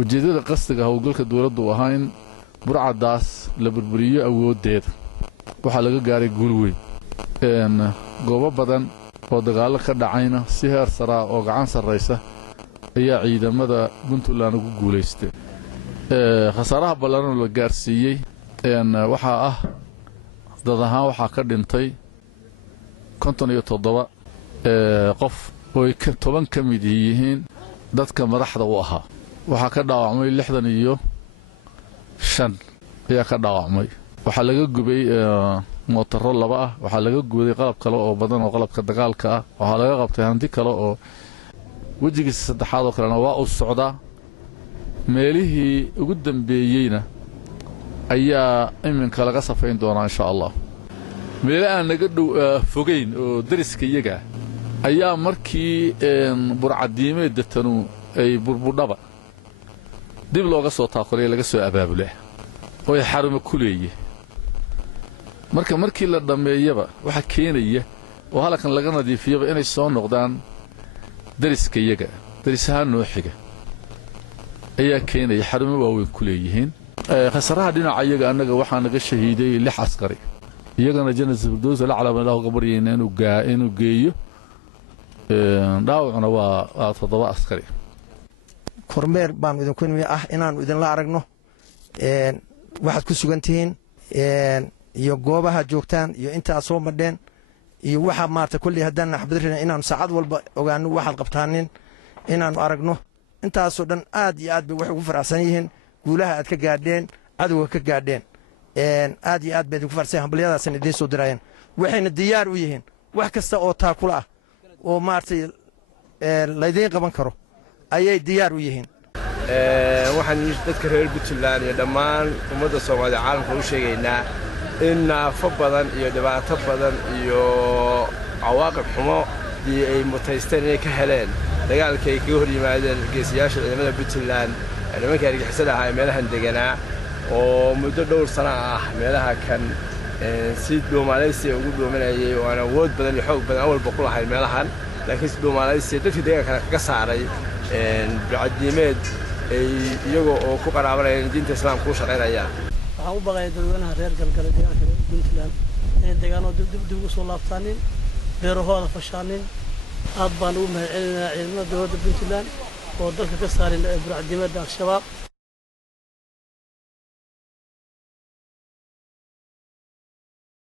ujeedada qasdiga howlgalka dawladdu ahaa in burcadaas la burburiyo awoodeeda waxa laga gaaray guul weyn goobo badan oo dagaalo ka dhacayna si heer sare oo gacan sareysa ayaa ciidamada Puntland ugu guuleystay khasaaraha ballaaran la gaarsiiyay waxa ah dad ahaan waxa ka dhintay 57 qof oo 10 ka mid yihiin dadka madaxda u ahaa waxa ka dhaawacmay 65 ayaa ka dhaawacmay waxa laga gubay mootaro laba ah waxa laga guuday qalab kale oo badan oo qalabka dagaalka ah waxa laga qabtay hanti kale oo wajigiisa saddexaad oo kalena waa u socdaa meelihii ugu dambeeyayna ayaa iminka laga safayn doonaa insha Allah meelaha aan naga dhow fogeyn oo dariska iyaga ayaa markii burcadiimeed tanu ay burbudhaba dib looga soo taaqoray laga soo abaabulay oo ay xarumo ku leeyay markii la dhameeyaba waxa keenaya oo halkan laga nadiifiyaba inay soo noqdaan dariska iyaga darisaha noo xiga ayaa keenaya xarumo waaweyn ku leeyihiin khasaraha dhinaca iyaga anaga waxa naga shahiiday 6 askari iyagana jannas firdaws la calaamad loo gabariyeen inuu geeyo dhaawacna waa 7 askari kormeer baan idin ku nimay inaan idin la aragno waxaad ku sugan tihiin iyo goobaha joogtaan iyo inta soo madheen iyo waxa maarta kulli haddaan xabadrina inaan saacad walba ogaano waxaad qabtaanin inaan aragno intaasoo dhan aad iyo aad bay wax ugu faraxsan yihiin guulaha aad ka gaadheen cadawga ka gaadheen aad iyo aad bay ugu faraxsan hambaliyadaas idin soo dirayeen waxayna diyaar u yihiin wax kasta oo taakula ah oo maartay laydin qaban karo ayay diyaar u yihiin waxaan dadka reer Puntland iyo dhammaan ummadda Soomaaliya caalamka u sheegaynaa in naafo badan iyo dhibaato badan iyo cawaaqib xumo ay mutaysteen inay ka heleen dagaalkii ay kaga hor yimaadeen geesiyaasha ciidamada Puntland nimanka argixisada ah ee meelahan deganaa oo muddo dhowr sano ah meelaha kan si Soomaaliyeed ugu doominayay oo aan awood badan iyo xoog badan awalba ku lahayn meelahan laakiin Soomaaliyeed dadkii deegaanka ka saaray burcadiimeed ay iyagoo oo ku qaraabanayeen diinta islaamka u shaqeynayaan waxaan u baqayaa dadweynaha reer galgalay deegaanka Puntland inay deegaano dib u soo laabtaanin beerahooda fashaanin aad baan ugu mahadcelinayaa ciidamada dowladda Puntland oo dalka ka saarin burcadiimeedda al-shabaab